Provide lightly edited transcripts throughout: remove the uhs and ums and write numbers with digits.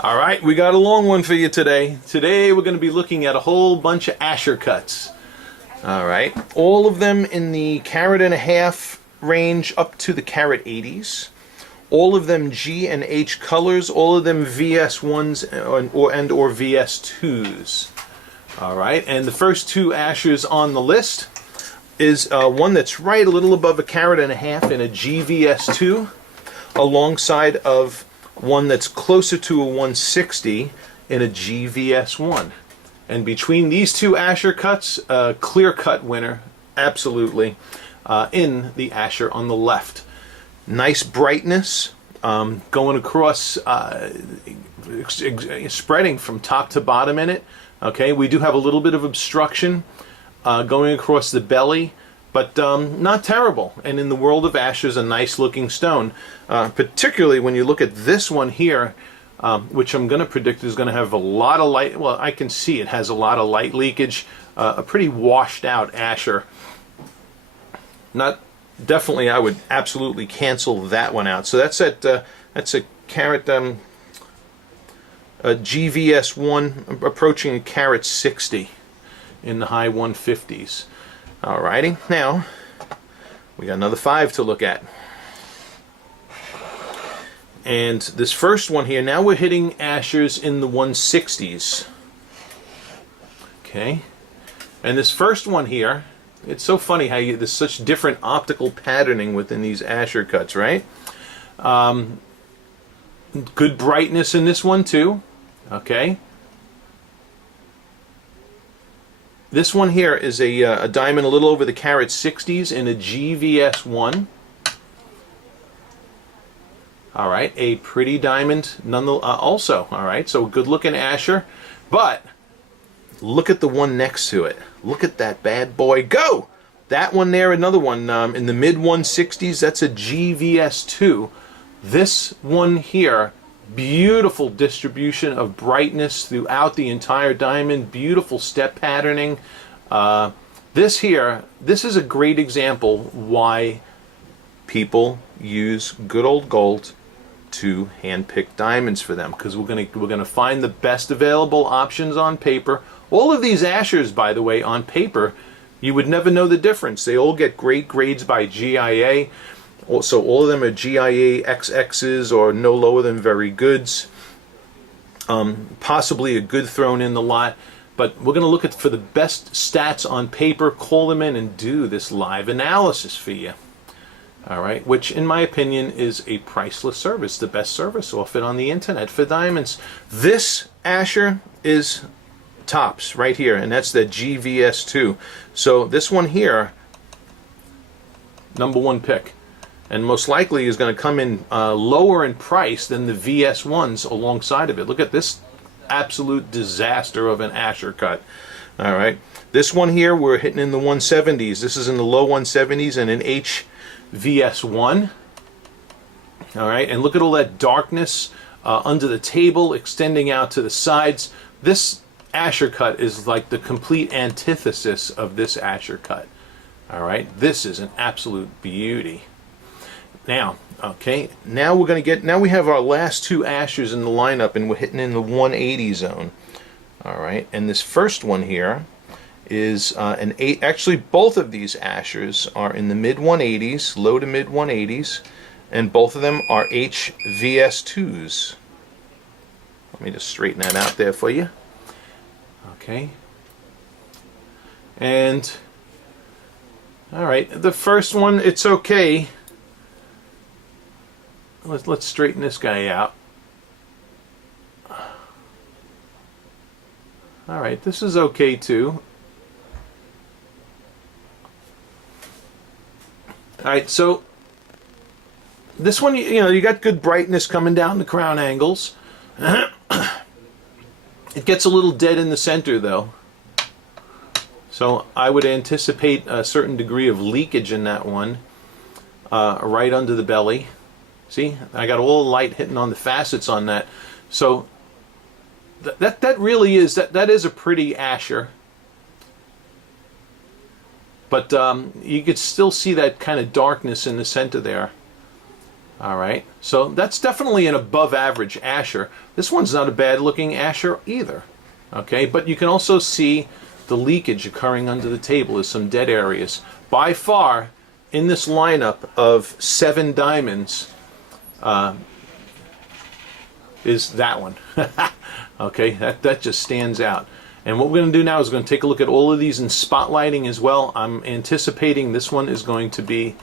All right, we got a long one for you today. Today we're going to be looking at a whole bunch of ASSCHER cuts. All right, all of them in the carat-and-a-half range up to the carat 80s. All of them G and H colors, all of them VS1s or VS2s. All right, and the first two ASSCHERs on the list is one that's right a little above a carat-and-a-half in a GVS2, alongside of one that's closer to a 160 in a GVS1. And between these two ASSCHER cuts, clear-cut winner, absolutely, in the ASSCHER on the left. Nice brightness going across, spreading from top to bottom in it. Okay, we do have a little bit of obstruction going across the belly, but not terrible. And in the world of ASSCHERs, a nice looking stone, particularly when you look at this one here, which I'm going to predict is going to have a lot of light. Well, I can see it has a lot of light leakage, a pretty washed out ASSCHER. Not definitely, I would absolutely cancel that one out. So that's a carat a GVS1 approaching a carat 60 in the high 150s. Alrighty, now we got another 5 to look at. And this first one here, now we're hitting ASSCHERs in the 160s. Okay, and this first one here, it's so funny how there's such different optical patterning within these ASSCHER cuts, right? Good brightness in this one too. Okay. This one here is a diamond a little over the carat 60s in a GVS1. All right, a pretty diamond also. All right, so good looking ASSCHER, but look at the one next to it. Look at that bad boy go! That one there, another one in the mid 160s. That's a GVS2. This one here, beautiful distribution of brightness throughout the entire diamond, beautiful step patterning. This is a great example why people use good old gold to hand-pick diamonds for them, because we're gonna find the best available options on paper. All of these ASSCHERs, by the way, on paper, you would never know the difference. They all get great grades by GIA. So all of them are GIA XXs or no lower than very goods. Possibly a good thrown in the lot. But we're going to look for the best stats on paper, call them in, and do this live analysis for you. All right, which in my opinion is a priceless service, the best service offered on the internet for diamonds. This ASSCHER is tops right here, and that's the GVS2. So this one here, #1 pick, and most likely is going to come in lower in price than the VS1s alongside of it. Look at this absolute disaster of an ASSCHER cut. All right, this one here we're hitting in the 170s. This is in the low 170s and an HVS1. All right, and look at all that darkness under the table extending out to the sides. This ASSCHER cut is like the complete antithesis of this ASSCHER cut. All right, this is an absolute beauty. Now, okay, now we're going to now we have our last two ASSCHERs in the lineup, and we're hitting in the 180 zone. All right, and this first one here is an 8. Actually, both of these ASSCHERs are in the mid 180s, low to mid 180s, and both of them are HVS2s. Let me just straighten that out there for you. Okay, and all right, the first one, it's okay. Let's straighten this guy out. All right, this is okay too. All right, so this one, you got good brightness coming down the crown angles. It gets a little dead in the center though. So I would anticipate a certain degree of leakage in that one, right under the belly. See, I got all the light hitting on the facets on that. So that really is, that is a pretty ASSCHER. But you could still see that kind of darkness in the center there. All right, so that's definitely an above average Asher. This one's not a bad looking Asher either. Okay, but you can also see the leakage occurring under the table. There's some dead areas. By far, in this lineup of 7 diamonds, is that one. Okay, that just stands out. And what we're going to do now is we're going to take a look at all of these in spotlighting as well. I'm anticipating this one is going to be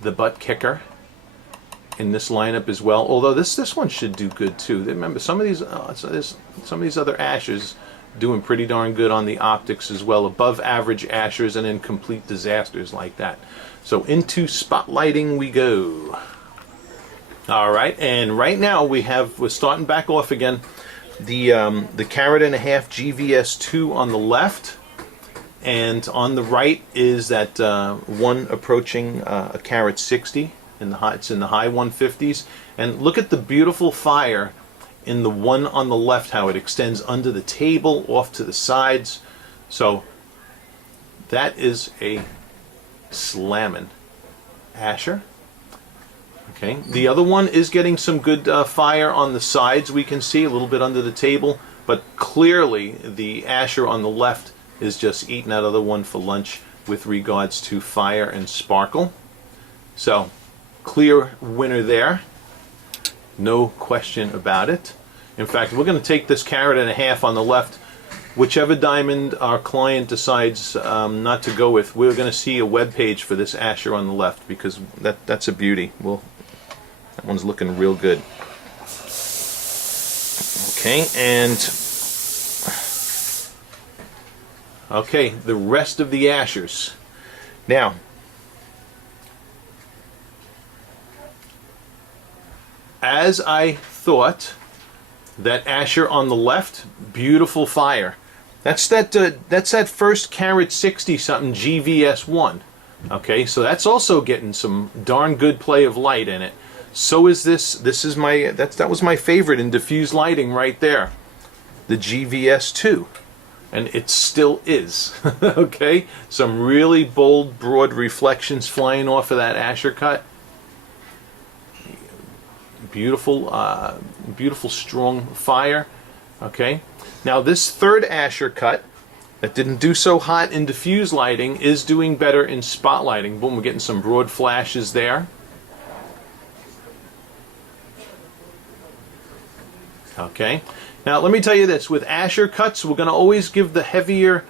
the butt kicker in this lineup as well. Although this one should do good too. Remember, some of these other Ashers doing pretty darn good on the optics as well. Above average Ashers and then complete disasters like that. So into spotlighting we go. All right, and right now we're starting back off again. The carat and a half GVS2 on the left, and on the right is that one approaching a carat 60. It's in the high 150s. And look at the beautiful fire in the one on the left, how it extends under the table, off to the sides. So that is a slammin' Asher. Okay, the other one is getting some good fire on the sides, we can see a little bit under the table, but clearly the Asher on the left is just eating that other one for lunch with regards to fire and sparkle. So clear winner there, no question about it. In fact, we're going to take this carat and a half on the left. Whichever diamond our client decides not to go with, we're going to see a web page for this Asher on the left, because that's a beauty. That one's looking real good. Okay, and okay, the rest of the Ashers. Now, as I thought, that Asher on the left, beautiful fire. That's that first carat 60 something GVS1. Okay, so that's also getting some darn good play of light in it. So is this. This is that was my favorite in diffuse lighting right there, the GVS2, and it still is. Okay, some really bold, broad reflections flying off of that Asher cut. Beautiful, beautiful, strong fire. Okay, now this third Asher cut that didn't do so hot in diffuse lighting is doing better in spotlighting. Boom, we're getting some broad flashes there. Okay, now let me tell you this: with Asher cuts, we're going to always give the heavier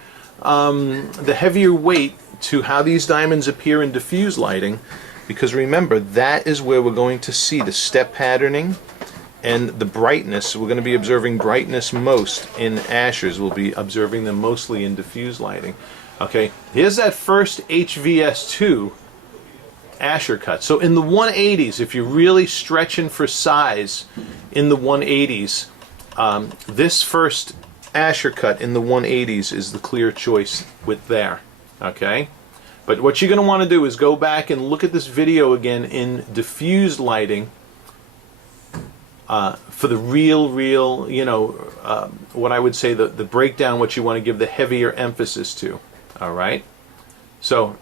weight to how these diamonds appear in diffuse lighting. Because remember, that is where we're going to see the step patterning and the brightness. We're going to be observing brightness most in Ashers. We'll be observing them mostly in diffuse lighting. Okay, here's that first HVS2 Asher cut. So in the 180s, if you're really stretching for size in the 180s, this first Asher cut in the 180s is the clear choice with there. Okay? But what you're going to want to do is go back and look at this video again in diffused lighting for the real, you know, what I would say the breakdown, what you want to give the heavier emphasis to. All right? So,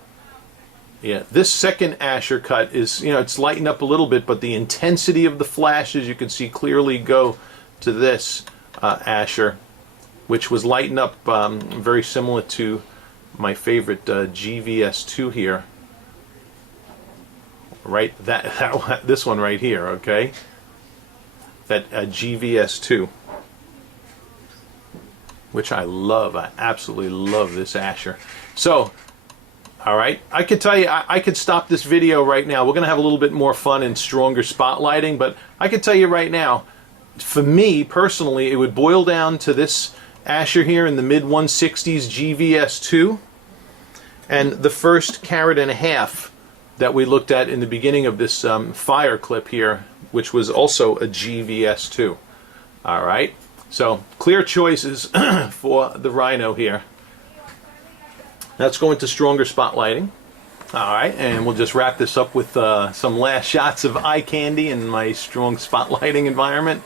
yeah, this second Asher cut is, you know, it's lightened up a little bit, but the intensity of the flashes you can see clearly go to this Asher, which was lightened up very similar to my favorite GVS2 here, right? This one right here, okay? That GVS2, which I love. I absolutely love this Asher. So, all right, I could tell you, I could stop this video right now. We're going to have a little bit more fun and stronger spotlighting, but I could tell you right now, for me personally, it would boil down to this Asher here in the mid 160s GVS2, and the first carat and a half that we looked at in the beginning of this fire clip here, which was also a GVS2. All right, so clear choices for the Rhino here. Let's go into stronger spotlighting. All right, and we'll just wrap this up with some last shots of eye candy in my strong spotlighting environment.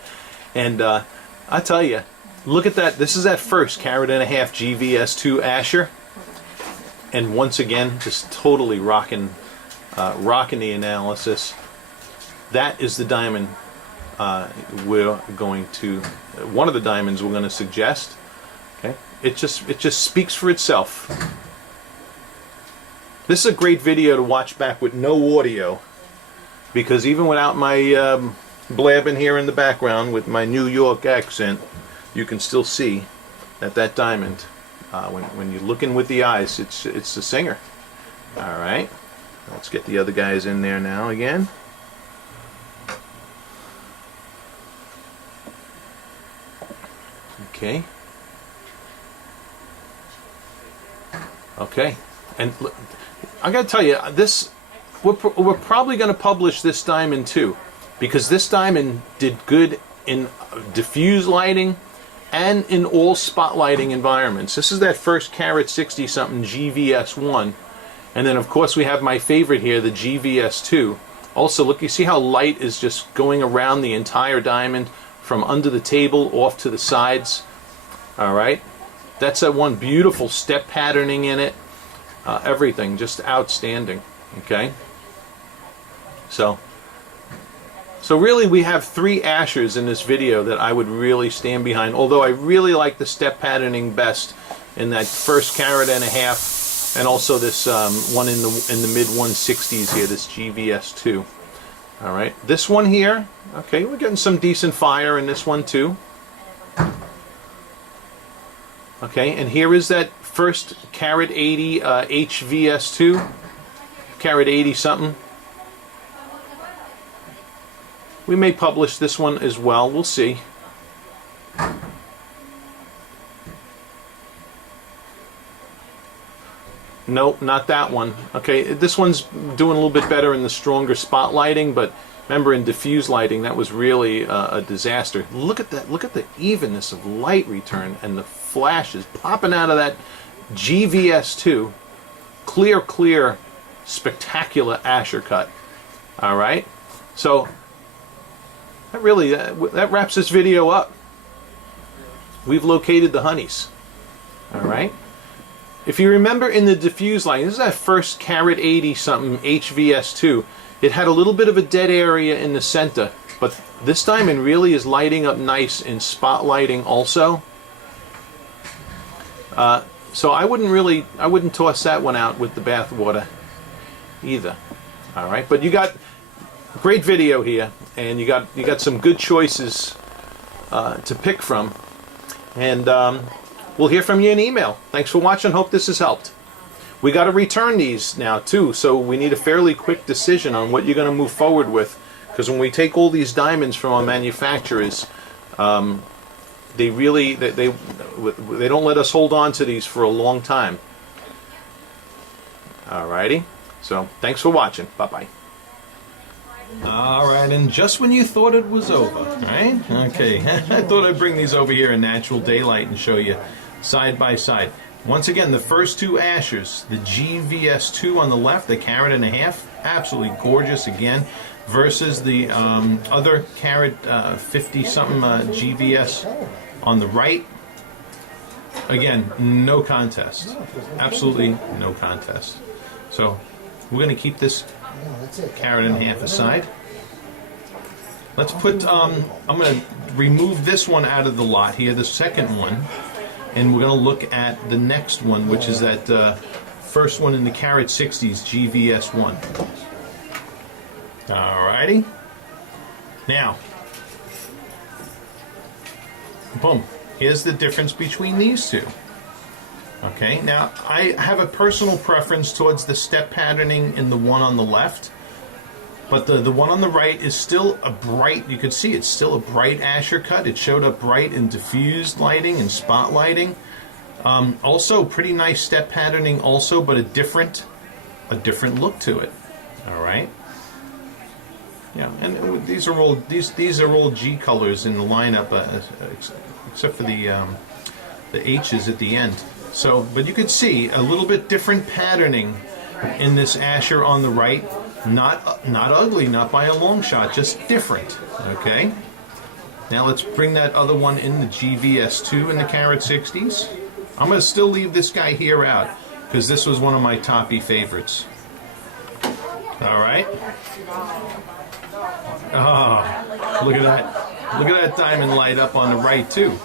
And I tell you, look at that. This is that first carat and a half GVS2 Asher. And once again, just totally rocking the analysis. that is the diamond we're going to, one of the diamonds we're going to suggest. Okay, it just speaks for itself. This is a great video to watch back with no audio, because even without my blabbing here in the background with my New York accent, you can still see that diamond, when you're looking with the eyes, it's the singer. All right, let's get the other guys in there now again. Okay. Okay, and look, I gotta tell you, this we're probably going to publish this diamond too, because this diamond did good in diffuse lighting and in all spotlighting environments. This is that first carat 60 something GVS1, and then of course we have my favorite here, the GVS2. Also, look, you see how light is just going around the entire diamond from under the table off to the sides. All right, that's that one beautiful step patterning in it. Everything just outstanding. Okay, so really we have 3 ASSCHERS in this video that I would really stand behind, although I really like the step patterning best in that first carat and a half, and also this one in the mid 160s here, this GVS2. All right, this one here, okay, we're getting some decent fire in this one too. Okay, and here is that first carat 80 HVS2, carat 80 something. We may publish this one as well, we'll see. Nope, not that one. Okay, this one's doing a little bit better in the stronger spotlighting, but remember in diffuse lighting that was really a disaster. Look at that, look at the evenness of light return and the flashes popping out of that GVS2. Clear, spectacular ASSCHER cut. All right, so that really that wraps this video up. We've located the honeys. All right. If you remember in the diffuse lighting, this is that first carat 80 something HVS2. It had a little bit of a dead area in the center, but this diamond really is lighting up nice in spotlighting also. So I wouldn't toss that one out with the bath water either. All right, but you got a great video here, and you got some good choices to pick from, and we'll hear from you in email. Thanks for watching. Hope this has helped. We got to return these now too, so we need a fairly quick decision on what you're going to move forward with, because when we take all these diamonds from our manufacturers, they really they don't let us hold on to these for a long time. Alrighty, so thanks for watching. Bye bye. Alright, and just when you thought it was over, right? Okay, I thought I'd bring these over here in natural daylight and show you side by side. Once again, the first 2 ASSCHERS, the GVS2 on the left, the carat and a half, absolutely gorgeous again, versus the other carat 50 something GVS on the right. Again, no contest, absolutely no contest. So we're going to keep this carat and a half aside. Let's put I'm going to remove this one out of the lot here, the second one, and we're going to look at the next one, which is that first one in the carat 60s GVS1. Alrighty, now boom, here's the difference between these two. Okay, now I have a personal preference towards the step patterning in the one on the left, but the one on the right is still a bright, you can see it's still a bright ASSCHER cut. It showed up bright in diffused lighting and spotlighting. Also pretty nice step patterning also, but a different look to it. All right. Yeah, and these are all G colors in the lineup, except for the H's at the end. So, but you can see a little bit different patterning in this ASSCHER on the right. Not ugly, not by a long shot, just different. Okay. Now let's bring that other one in, the GVS2 in the carat 60s. I'm going to still leave this guy here out because this was one of my toppy favorites. All right. Look at that. Look at that diamond light up on the right too.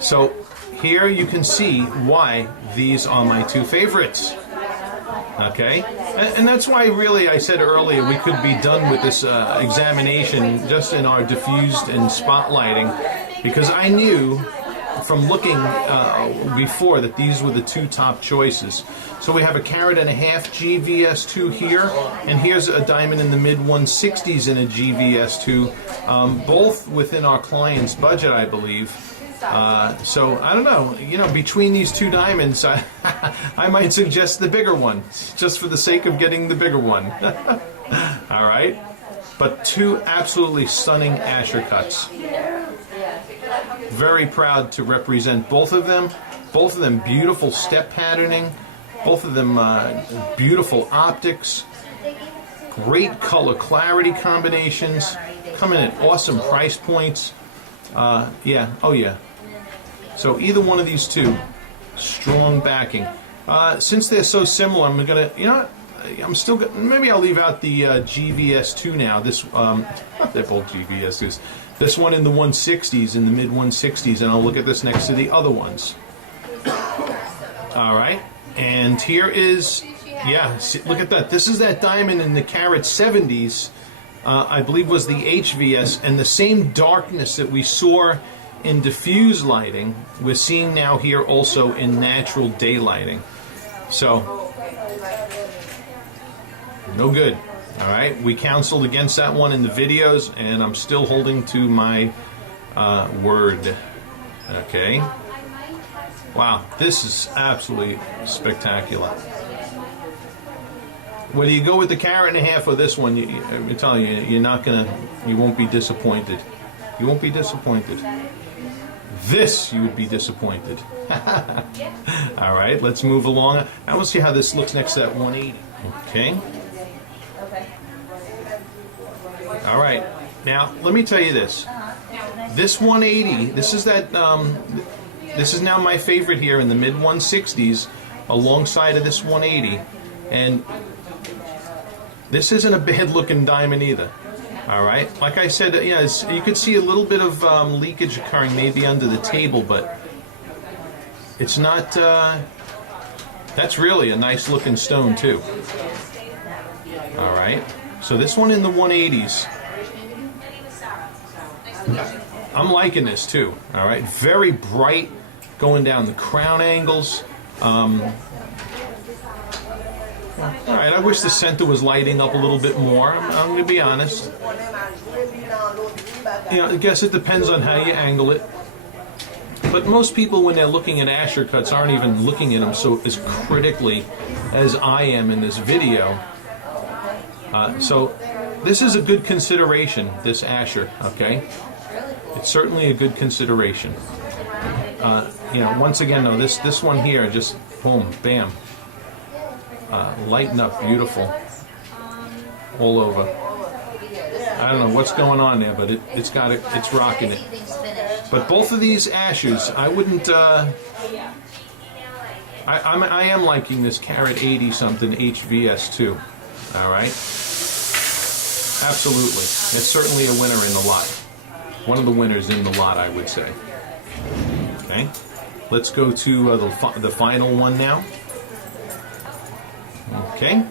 So here you can see why these are my two favorites. Okay, and that's why really I said earlier we could be done with this examination just in our diffused and spotlighting, because I knew from looking before that these were the two top choices. So we have a carat and a half GVS2 here, and here's a diamond in the mid 160s in a GVS2, both within our client's budget, I believe. So I don't know, between these two diamonds, I might suggest the bigger one, just for the sake of getting the bigger one. All right, but two absolutely stunning Asscher cuts. Very proud to represent both of them. Both of them beautiful step patterning. Both of them beautiful optics. Great color clarity combinations. Come in at awesome price points. Yeah, oh yeah. So either one of these two, strong backing. Since they're so similar, I'm gonna, I'm still gonna, maybe I'll leave out the GVS2 now. This, they're both GVS2s. This one in the 160s, in the mid 160s, and I'll look at this next to the other ones. All right, and here is, yeah, see, look at that. This is that diamond in the carat 70s. I believe was the HVS, and the same darkness that we saw in diffuse lighting, we're seeing now here also in natural daylighting. So, no good. All right, we counseled against that one in the videos, and I'm still holding to my word. Okay. Wow, this is absolutely spectacular. Whether you go with the carat and a half or this one, I'm telling you, you won't be disappointed. You won't be disappointed. This, you would be disappointed. All right, let's move along. I want to see how this looks next to that 180. Okay. All right. Now, let me tell you this. This 180, this is that. This is now my favorite here in the mid 160s, alongside of this 180, and this isn't a bad looking diamond either. All right, like I said, you could see a little bit of leakage occurring maybe under the table, but it's not. That's really a nice looking stone too. All right, so this one in the 180s. I'm liking this too. All right, very bright, going down the crown angles. All right, I wish the center was lighting up a little bit more. I'm going to be honest. I guess it depends on how you angle it. But most people, when they're looking at Asscher cuts, aren't even looking at them so as critically as I am in this video. So this is a good consideration, this Asscher, okay? It's certainly a good consideration. Once again, though, this one here, just boom, bam. Lighten up, beautiful, all over. I don't know what's going on there, but it's got it. It's rocking it. But both of these Asschers, I wouldn't. I am liking this carat 80 something HVS2. All right, absolutely. It's certainly a winner in the lot. One of the winners in the lot, I would say. Okay, let's go to the final one now. Okay.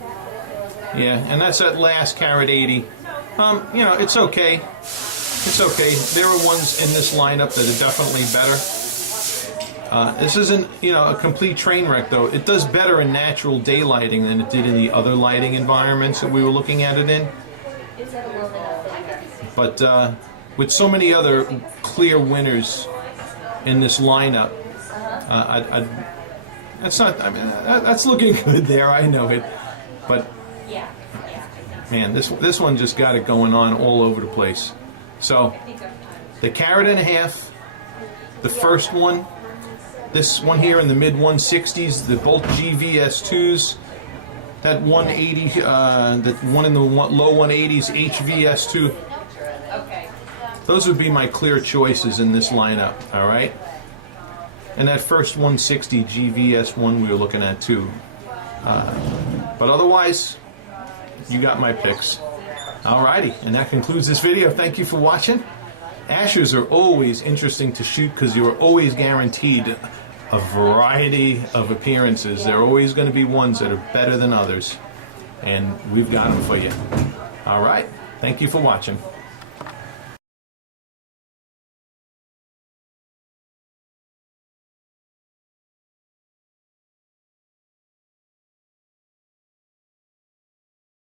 Yeah, and that's that last carat 80. It's okay. It's okay. There are ones in this lineup that are definitely better. This isn't, a complete train wreck, though. It does better in natural daylighting than it did in the other lighting environments that we were looking at it in. But with so many other clear winners in this lineup, that's looking good there. I know it, but man, this one just got it going on all over the place. So the carat and a half, the first one, this one here in the mid 160s, the both GVS2s, that 180, that one in the low 180s HVS2. Those would be my clear choices in this lineup. All right. And that first 160 GVS1 we were looking at too. But otherwise, you got my picks. Alrighty, and that concludes this video. Thank you for watching. Ashers are always interesting to shoot because you're always guaranteed a variety of appearances. There are always going to be ones that are better than others, and we've got them for you. Alright, thank you for watching.